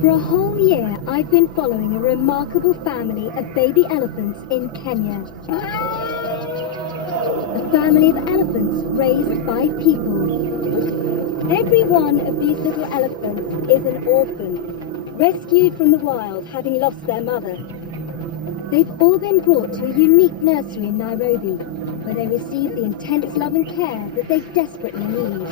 For a whole year, I've been following a remarkable family of baby elephants in Kenya. A family of elephants raised by people. Every one of these little elephants is an orphan, rescued from the wild, having lost their mother. They've all been brought to a unique nursery in Nairobi, where they receive the intense love and care that they desperately need.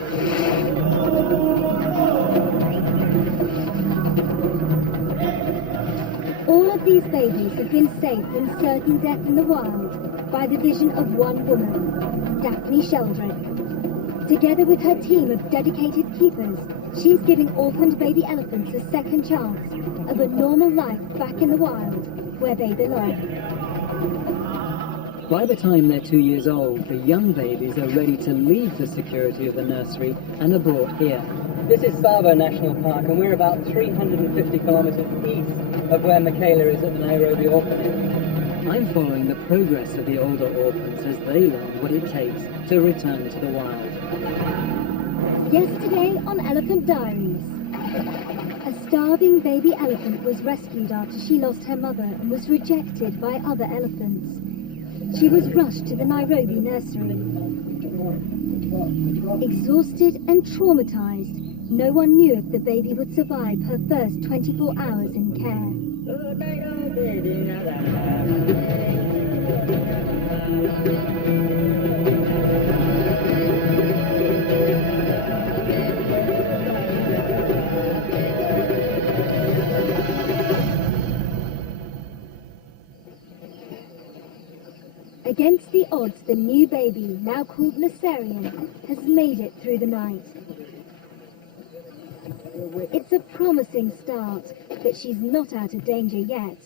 All of these babies have been saved from certain death in the wild by the vision of one woman, Daphne Sheldrake. Together with her team of dedicated keepers, she's giving orphaned baby elephants a second chance of a normal life back in the wild, where they belong. By the time they're 2 years old, the young babies are ready to leave the security of the nursery and are brought here. This is Tsavo National Park, and we're about 350 kilometers east of where Michaela is at the Nairobi orphanage. I'm following the progress of the older orphans as they learn what it takes to return to the wild. Yesterday on Elephant Diaries, a starving baby elephant was rescued after she lost her mother and was rejected by other elephants. She was rushed to the Nairobi nursery. Exhausted and traumatized, no one knew if the baby would survive her first 24 hours in care. Against the odds, the new baby, now called Nasarian, has made it through the night. It's a promising start, but she's not out of danger yet.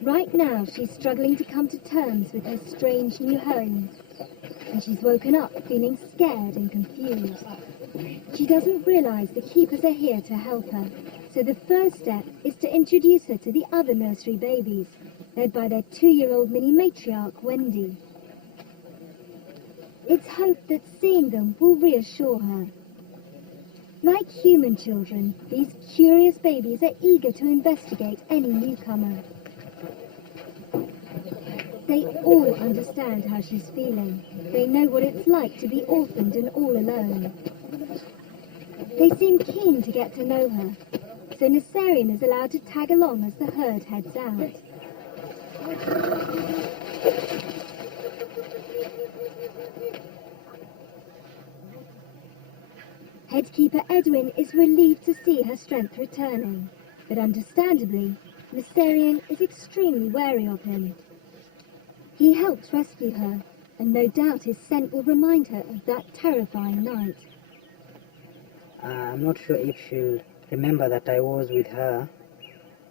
Right now, she's struggling to come to terms with her strange new home, and she's woken up feeling scared and confused. She doesn't realize the keepers are here to help her, so the first step is to introduce her to the other nursery babies, led by their 2-year-old mini matriarch, Wendy. It's hoped that seeing them will reassure her. Like human children, these curious babies are eager to investigate any newcomer. They all understand how she's feeling. They know what it's like to be orphaned and all alone. They seem keen to get to know her, so Nasarian is allowed to tag along as the herd heads out. Headkeeper Edwin is relieved to see her strength returning, but understandably, Nasarian is extremely wary of him. He helped rescue her, and no doubt his scent will remind her of that terrifying night. I'm not sure if she'll remember that I was with her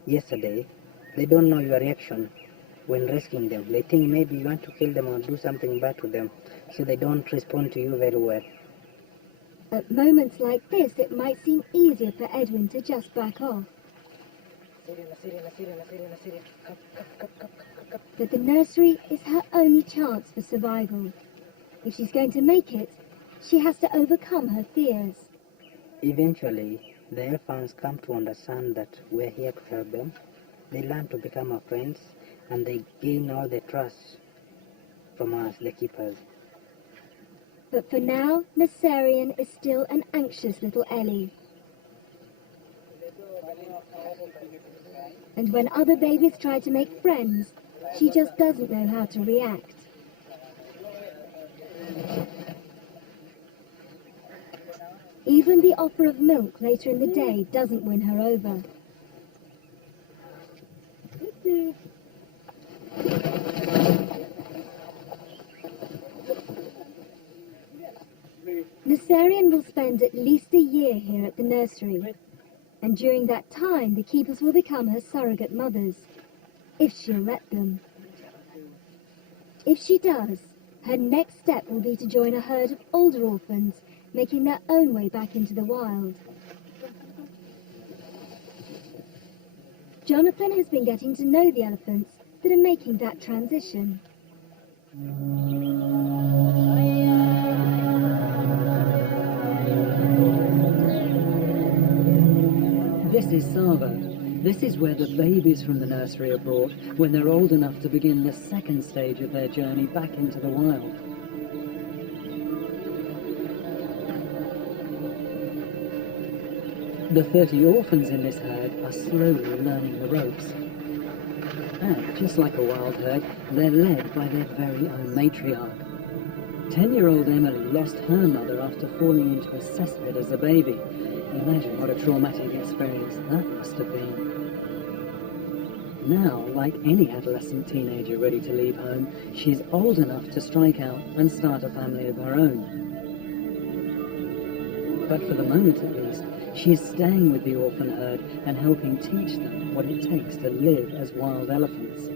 yesterday. They don't know your reaction when rescuing them. They think maybe you want to kill them or do something bad to them, so they don't respond to you very well. At moments like this, it might seem easier for Edwin to just back off. But the nursery is her only chance for survival. If she's going to make it, she has to overcome her fears. Eventually, the elephants come to understand that we're here to help them. They learn to become our friends, and they gain all the trust from us, the keepers. But for now, Nasarian is still an anxious little Ellie. And when other babies try to make friends, she just doesn't know how to react. Even the offer of milk later in the day doesn't win her over. Nasarian will spend at least a year here at the nursery, and during that time the keepers will become her surrogate mothers, if she'll let them. If she does, her next step will be to join a herd of older orphans, making their own way back into the wild. Jonathan has been getting to know the elephants that are making that transition. This is Savo. This is where the babies from the nursery are brought when they're old enough to begin the second stage of their journey back into the wild. The 30 orphans in this herd are slowly learning the ropes. And, just like a wild herd, they're led by their very own matriarch. 10-year-old Emily lost her mother after falling into a cesspit as a baby. Imagine what a traumatic experience that must have been. Now, like any adolescent teenager ready to leave home, she's old enough to strike out and start a family of her own. But for the moment at least, she is staying with the orphan herd and helping teach them what it takes to live as wild elephants.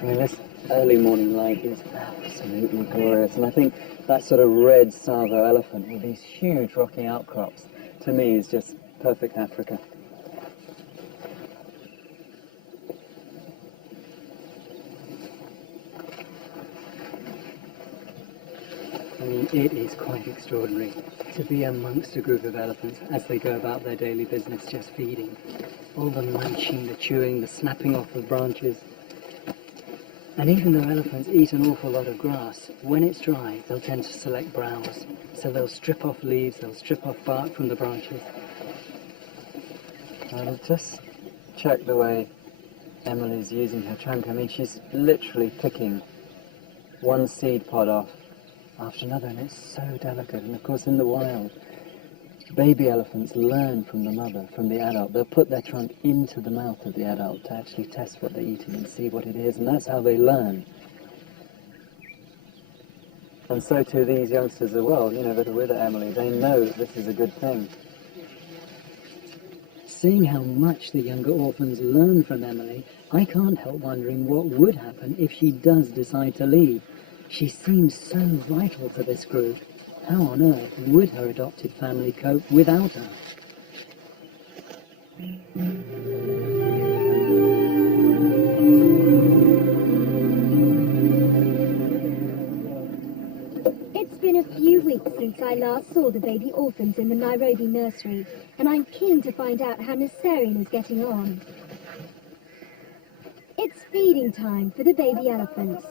I mean, this early morning light is absolutely glorious, and I think that sort of red Savo elephant with these huge rocky outcrops, to me, is just perfect Africa. I mean, it is quite extraordinary to be amongst a group of elephants as they go about their daily business just feeding. All the munching, the chewing, the snapping off of branches. And even though elephants eat an awful lot of grass, when it's dry, they'll tend to select browse. So they'll strip off leaves, they'll strip off bark from the branches. And just check the way Emily's using her trunk. I mean, she's literally picking one seed pod off after another, and it's so delicate. And of course, in the wild, baby elephants learn from the mother, from the adult. They'll put their trunk into the mouth of the adult to actually test what they're eating and see what it is, and that's how they learn. And so too these youngsters as well, you know, that are with Emily, they know that this is a good thing. Seeing how much the younger orphans learn from Emily, I can't help wondering what would happen if she does decide to leave. She seems so vital to this group. How on earth would her adopted family cope without her? It's been a few weeks since I last saw the baby orphans in the Nairobi nursery, and I'm keen to find out how Miss Sarian is getting on. It's feeding time for the baby elephants.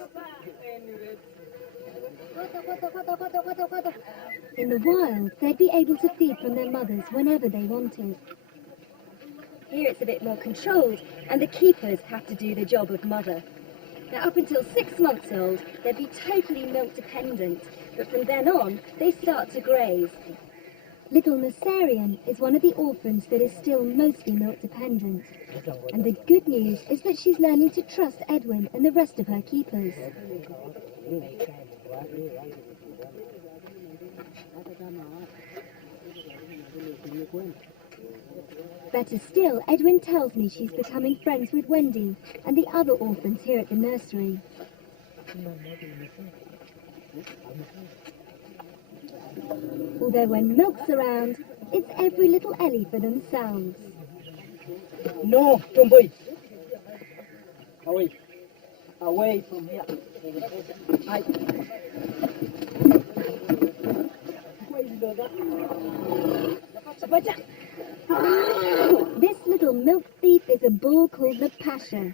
In the wild, they'd be able to feed from their mothers whenever they wanted. Here it's a bit more controlled, and the keepers have to do the job of mother. Now, up until 6 months old, they'd be totally milk dependent, but from then on, they start to graze. Little Miss Sarian is one of the orphans that is still mostly milk dependent. And the good news is that she's learning to trust Edwin and the rest of her keepers. Better still, Edwin tells me she's becoming friends with Wendy and the other orphans here at the nursery. Although when milk's around, it's every little Ellie for themselves. No, Tomboy. Away. Away from here. This little milk thief is a bull called Napasha,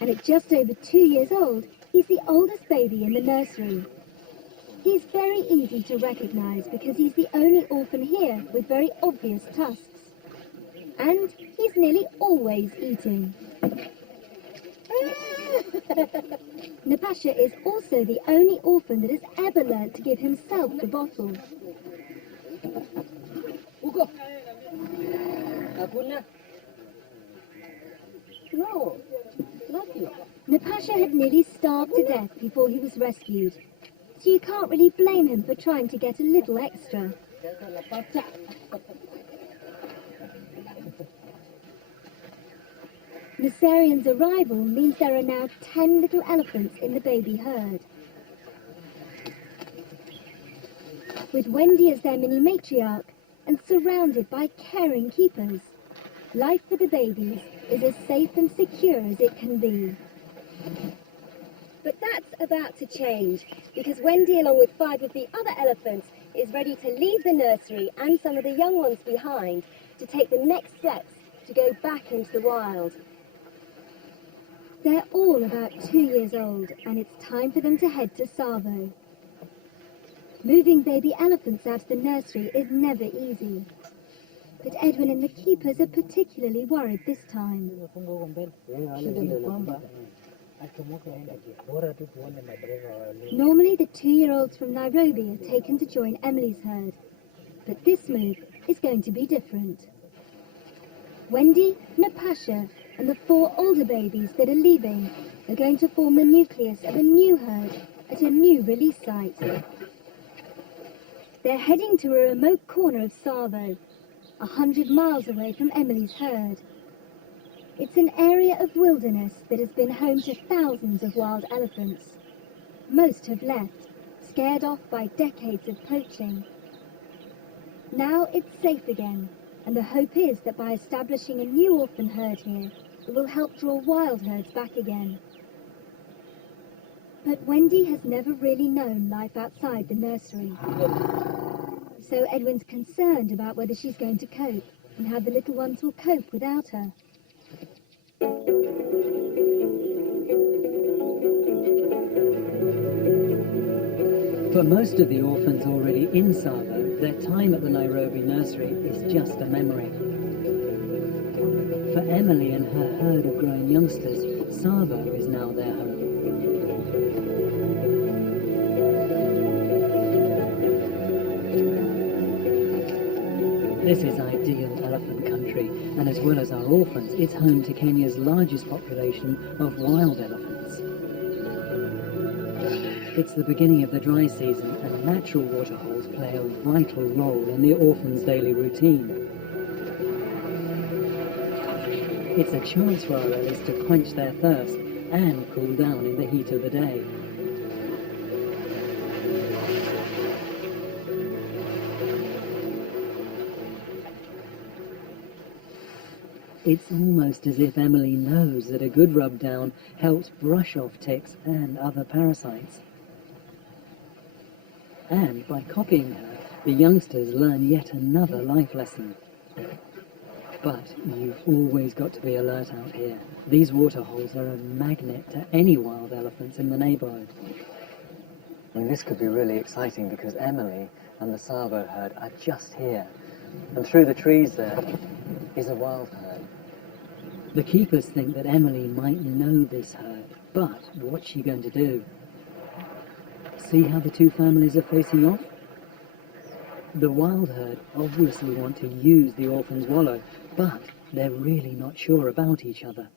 and at just over 2 years old, he's the oldest baby in the nursery. He's very easy to recognize because he's the only orphan here with very obvious tusks. And he's nearly always eating. Napasha is also the only orphan that has ever learnt to give himself the bottle. Ugo. Hakuna. No. Nothing. Napasha had nearly starved to death before he was rescued, so you can't really blame him for trying to get a little extra. Nassarian's arrival means there are now 10 little elephants in the baby herd. With Wendy as their mini matriarch and surrounded by caring keepers, life for the babies is as safe and secure as it can be. But that's about to change, because Wendy, along with 5 of the other elephants, is ready to leave the nursery and some of the young ones behind to take the next steps to go back into the wild. They're all about 2 years old, and it's time for them to head to Tsavo. Moving baby elephants out of the nursery is never easy. But Edwin and the keepers are particularly worried this time. Normally the 2-year-olds from Nairobi are taken to join Emily's herd, but this move is going to be different. Wendy, Napasha, and the 4 older babies that are leaving are going to form the nucleus of a new herd at a new release site. They're heading to a remote corner of Tsavo, 100 miles away from Emily's herd. It's an area of wilderness that has been home to thousands of wild elephants. Most have left, scared off by decades of poaching. Now it's safe again, and the hope is that by establishing a new orphan herd here, it will help draw wild herds back again. But Wendy has never really known life outside the nursery. So Edwin's concerned about whether she's going to cope and how the little ones will cope without her. For most of the orphans already in Tsavo, their time at the Nairobi nursery is just a memory. For Emily and her herd of growing youngsters, Tsavo is now their home. This is ideal elephant country, and as well as our orphans, it's home to Kenya's largest population of wild elephants. It's the beginning of the dry season, and natural waterholes play a vital role in the orphans' daily routine. It's a chance for our Ellies to quench their thirst and cool down in the heat of the day. It's almost as if Emily knows that a good rub down helps brush off ticks and other parasites. And by copying her, the youngsters learn yet another life lesson. But you've always got to be alert out here. These waterholes are a magnet to any wild elephants in the neighbourhood. And this could be really exciting because Emily and the Tsavo herd are just here. And through the trees there is a wild herd. The keepers think that Emily might know this herd, but what's she going to do? See how the two families are facing off? The wild herd obviously want to use the orphan's wallow, but they're really not sure about each other.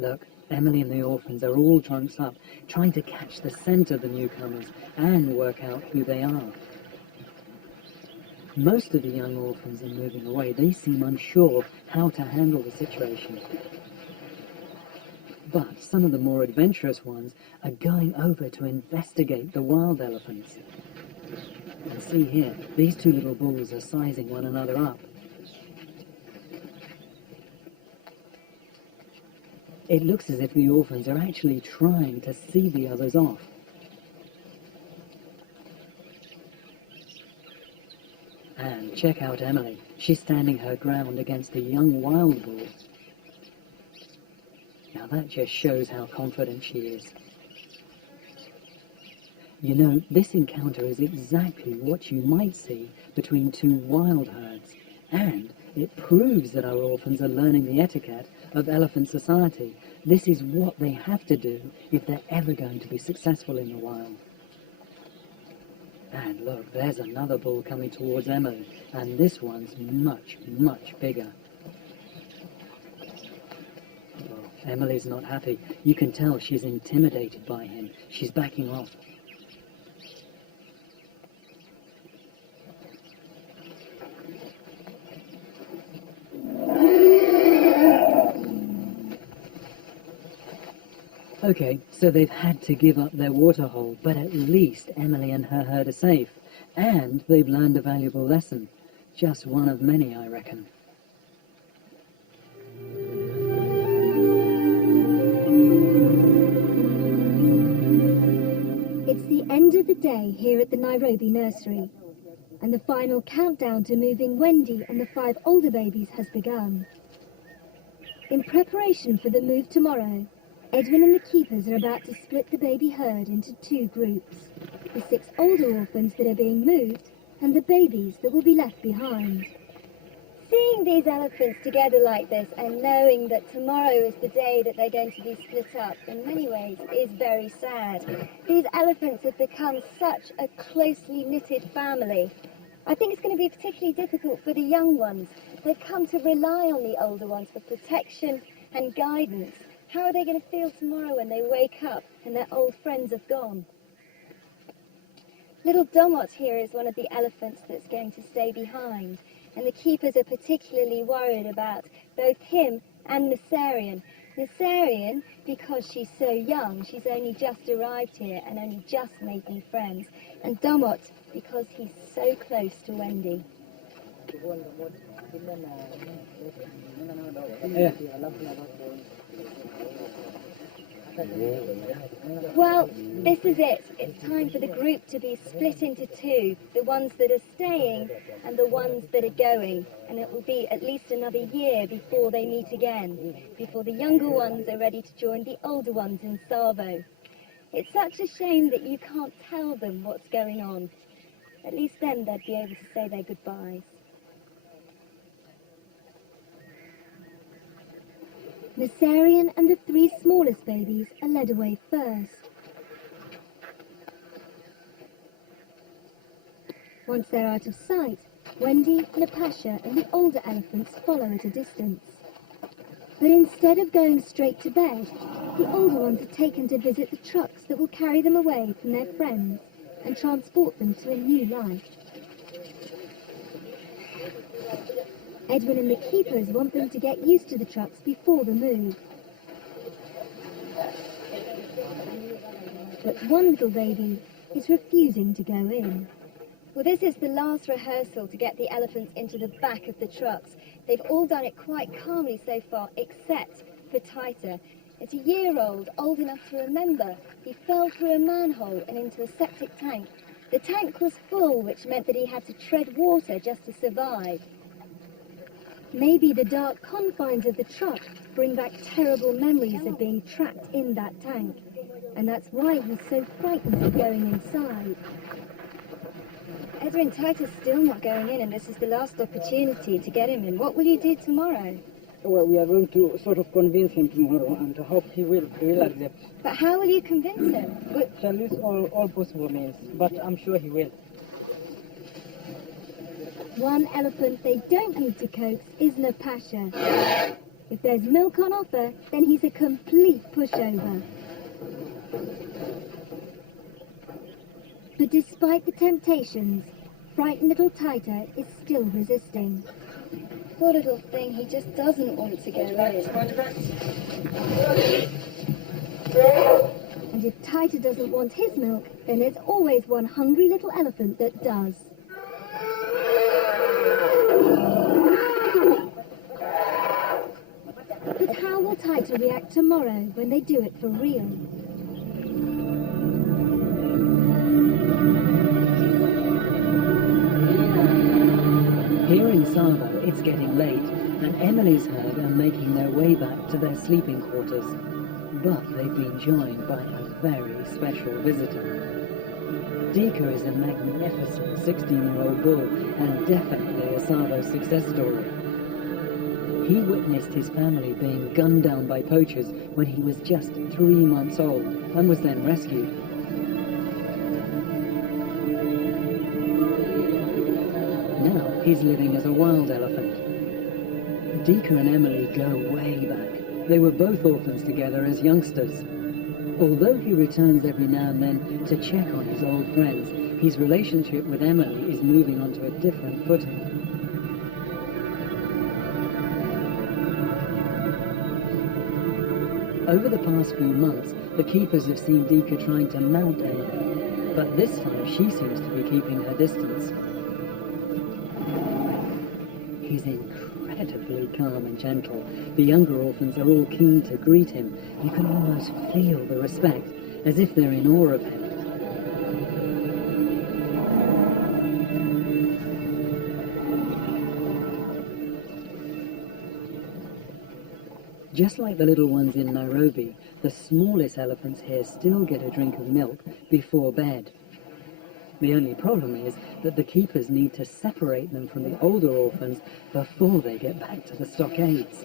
Look, Emily and the orphans are all trunks up, trying to catch the scent of the newcomers and work out who they are. Most of the young orphans are moving away. They seem unsure how to handle the situation. But some of the more adventurous ones are going over to investigate the wild elephants. And see here, these two little bulls are sizing one another up. It looks as if the orphans are actually trying to see the others off. And check out Emily. She's standing her ground against a young wild bull. Now that just shows how confident she is. You know, this encounter is exactly what you might see between two wild herds, and it proves that our orphans are learning the etiquette of elephant society. This is what they have to do if they're ever going to be successful in the wild. And look, there's another bull coming towards Emily, and this one's much, much bigger. Well, Emily's not happy. You can tell she's intimidated by him. She's backing off. Okay, so they've had to give up their waterhole, but at least Emily and her herd are safe. And they've learned a valuable lesson. Just one of many, I reckon. It's the end of the day here at the Nairobi nursery. and the final countdown to moving Wendy and the 5 older babies has begun. In preparation for the move tomorrow, Edwin and the keepers are about to split the baby herd into 2 groups, the 6 older orphans that are being moved and the babies that will be left behind. Seeing these elephants together like this and knowing that tomorrow is the day that they're going to be split up in many ways is very sad. These elephants have become such a closely knitted family. I think it's going to be particularly difficult for the young ones. They've come to rely on the older ones for protection and guidance. How are they going to feel tomorrow when they wake up and their old friends have gone? Little Domot here is one of the elephants that's going to stay behind, and the keepers are particularly worried about both him and Nessarian. Nessarian, because she's so young, she's only just arrived here and only just making friends, and Domot, because he's so close to Wendy. Well, this is it. It's time for the group to be split into 2, the ones that are staying and the ones that are going. And it will be at least another year before they meet again, before the younger ones are ready to join the older ones in Savo. It's such a shame that you can't tell them what's going on. At least then they'd be able to say their goodbyes. Nessarian and the 3 smallest babies are led away first. Once they're out of sight, Wendy, Napasha and the older elephants follow at a distance. But instead of going straight to bed, the older ones are taken to visit the trucks that will carry them away from their friends and transport them to a new life. Edwin and the keepers want them to get used to the trucks before the move. But one little baby is refusing to go in. Well, this is the last rehearsal to get the elephants into the back of the trucks. They've all done it quite calmly so far, except for Titer. It's a year-old, old enough to remember. He fell through a manhole and into a septic tank. The tank was full, which meant that he had to tread water just to survive. Maybe the dark confines of the truck bring back terrible memories of being trapped in that tank. And that's why he's so frightened of going inside. Edwin Titus still not going in, and this is the last opportunity to get him in. What will you do tomorrow? Well, we are going to sort of convince him tomorrow and hope he will accept. But how will you convince him? We shall use all possible means, but I'm sure he will. One elephant they don't need to coax is Napasha. If there's milk on offer, then he's a complete pushover. But despite the temptations, frightened little Titer is still resisting. Poor little thing, he just doesn't want to go in. And if Titer doesn't want his milk, then there's always one hungry little elephant that does. But how will Titer react tomorrow when they do it for real? Here in Savo, it's getting late, and Emily's herd are making their way back to their sleeping quarters. But they've been joined by a very special visitor. Dika is a magnificent 16-year-old bull, and definitely a Savo success story. He witnessed his family being gunned down by poachers when he was just 3 months old, and was then rescued. Now he's living as a wild elephant. Dika and Emily go way back. They were both orphans together as youngsters. Although he returns every now and then to check on his old friends, his relationship with Emily is moving onto a different footing. Over the past few months, the keepers have seen Dika trying to mount Emily, but this time she seems to be keeping her distance. He's incredibly calm and gentle. The younger orphans are all keen to greet him. You can almost feel the respect, as if they're in awe of him. Just like the little ones in Nairobi, the smallest elephants here still get a drink of milk before bed. The only problem is that the keepers need to separate them from the older orphans before they get back to the stockades.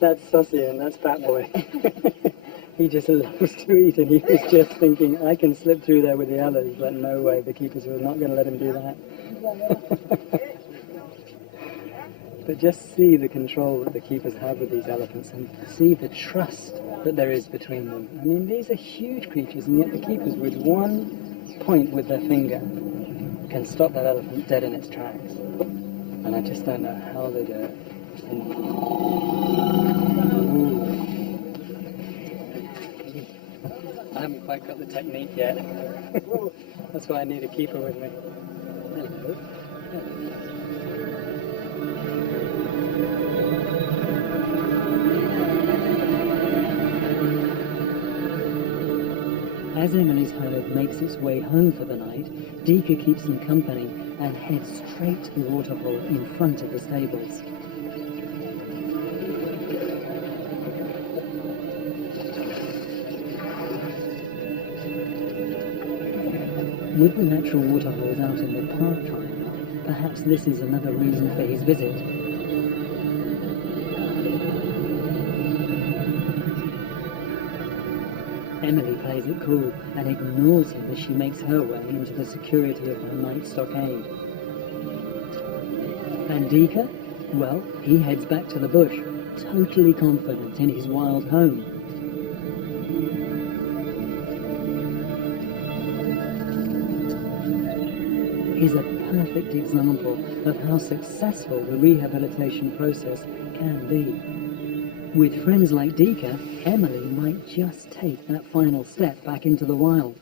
That's Saucy and that's Fat Boy. He just loves to eat, and he was just thinking, I can slip through there with the others, but no way, the keepers were not going to let him do that. But just see the control that the keepers have with these elephants, and see the trust that there is between them. I mean, these are huge creatures, and yet the keepers, with one point with their finger, can stop that elephant dead in its tracks. And I just don't know how they do it. I haven't quite got the technique yet. That's why I need a keeper with me. Hello. As Emily's herd makes its way home for the night, Dika keeps them company and heads straight to the waterhole in front of the stables. With the natural waterholes out in the park triangle, perhaps this is another reason for his visit. Emily plays it cool and ignores him as she makes her way into the security of her night stockade. And Dika? Well, he heads back to the bush, totally confident in his wild home. Is a perfect example of how successful the rehabilitation process can be. With friends like Dika, Emily might just take that final step back into the wild.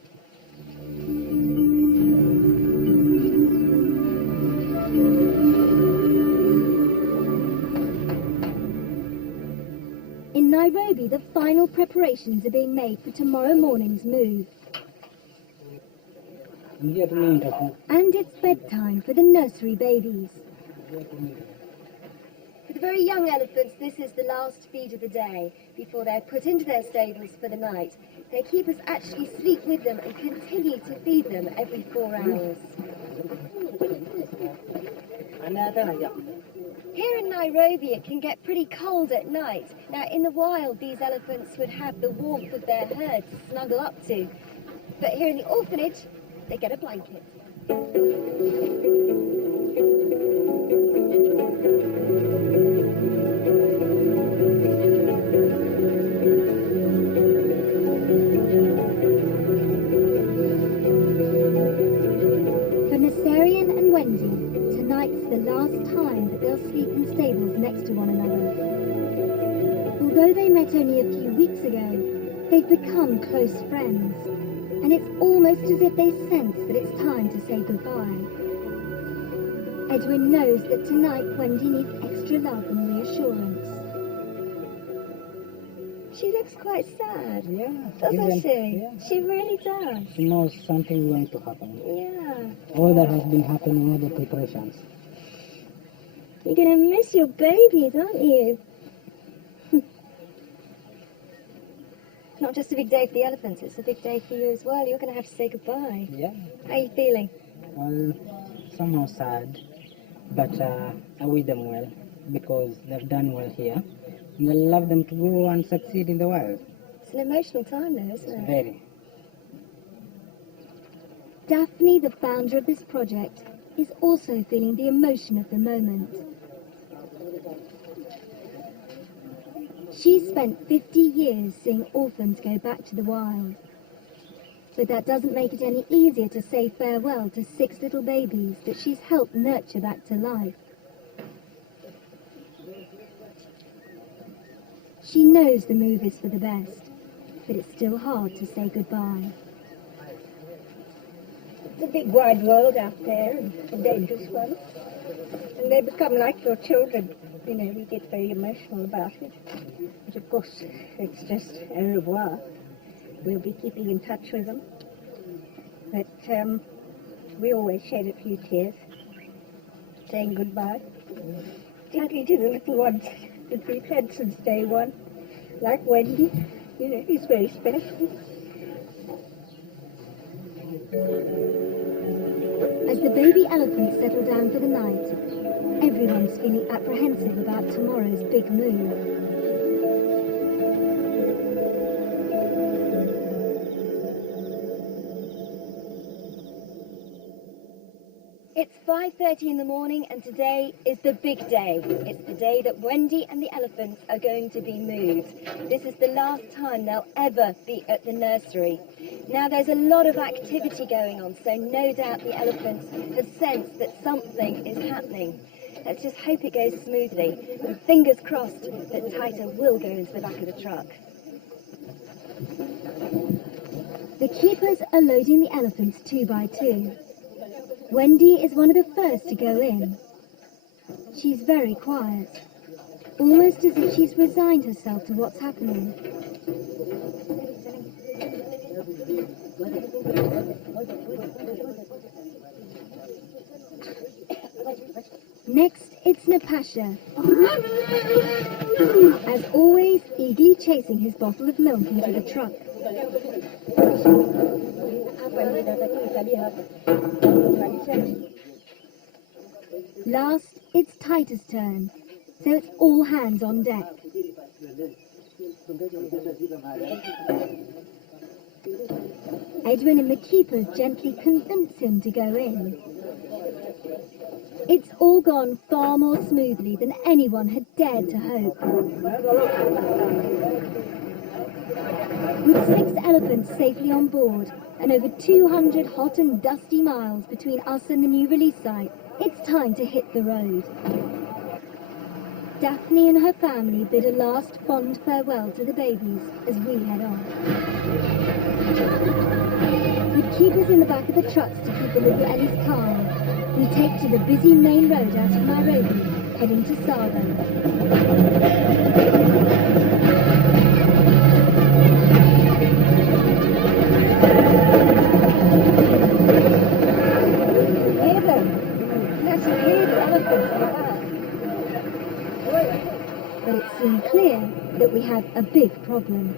In Nairobi, the final preparations are being made for tomorrow morning's move. And it's bedtime for the nursery babies. For the very young elephants, this is the last feed of the day before they're put into their stables for the night. Their keepers actually sleep with them and continue to feed them every 4 hours. Here in Nairobi, it can get pretty cold at night. Now, in the wild, these elephants would have the warmth of their herd to snuggle up to. But here in the orphanage, they get a blanket. Tonight's the last time that they'll sleep in stables next to one another. Although they met only a few weeks ago, they've become close friends, and it's almost as if they sense that it's time to say goodbye. Edwin knows that tonight Wendy needs extra love and reassurance. She looks quite sad, doesn't she? Yeah. She really does. She knows something is going to happen. Yeah. All that has been happening, all the preparations. You're going to miss your babies, aren't you? It's not just a big day for the elephants, it's a big day for you as well. You're going to have to say goodbye. Yeah. How are you feeling? Well, somehow sad, but I wish them well because they've done well here. And I love them to grow and succeed in the world. It's an emotional time though, isn't it? Very. Daphne, the founder of this project, is also feeling the emotion of the moment. She's spent 50 years seeing orphans go back to the wild. But that doesn't make it any easier to say farewell to 6 little babies that she's helped nurture back to life. She knows the move is for the best, but it's still hard to say goodbye. It's a big wide world out there, and a dangerous one. And they become like your children. You know, we get very emotional about it. But of course, it's just au revoir. We'll be keeping in touch with them. But we always shed a few tears, saying goodbye, particularly to the little ones that we've had since day one, like Wendy. You know, he's very special. As the baby elephants settle down for the night, everyone's feeling apprehensive about tomorrow's big move. It's 5:30 in the morning, and today is the big day. It's the day that Wendy and the elephants are going to be moved. This is the last time they'll ever be at the nursery. Now there's a lot of activity going on, so no doubt the elephants have sensed that something is happening. Let's just hope it goes smoothly, and fingers crossed that Tita will go into the back of the truck. The keepers are loading the elephants 2 by 2. Wendy is one of the first to go in. She's very quiet, almost as if she's resigned herself to what's happening. Next, it's Napasha. As always, eagerly chasing his bottle of milk into the truck. Last, it's Tita's turn, so it's all hands on deck. Edwin and the keepers gently convince him to go in. It's all gone far more smoothly than anyone had dared to hope. With 6 elephants safely on board and over 200 hot and dusty miles between us and the new release site, it's time to hit the road. Daphne and her family bid a last fond farewell to the babies as we head on. With keepers in the back of the trucks to keep the little Ellies calm, we take to the busy main road out of Nairobi, heading to Savo. Hear them. Let's hear the elephants in But it's soon clear that we have a big problem.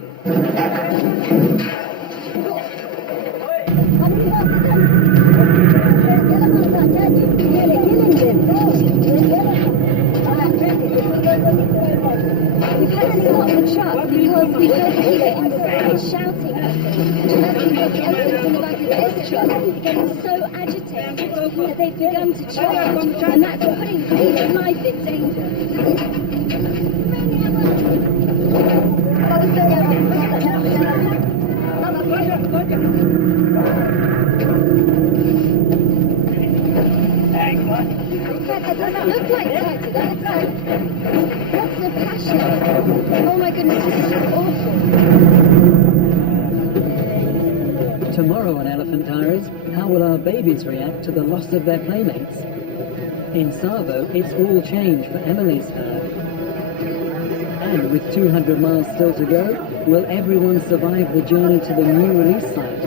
We've had to stop the truck because we heard the keeper inside shouting at them. And as we got the elephants in the back of this truck, getting so agitated that they've begun to charge, and that's putting Peter's life in danger. That doesn't look like Tita. That looks like... What's the passion? Oh my goodness, this is just awful. Tomorrow on Elephant Diaries, how will our babies react to the loss of their playmates? In Savo, it's all change for Emily's herd. And with 200 miles still to go, will everyone survive the journey to the new release site?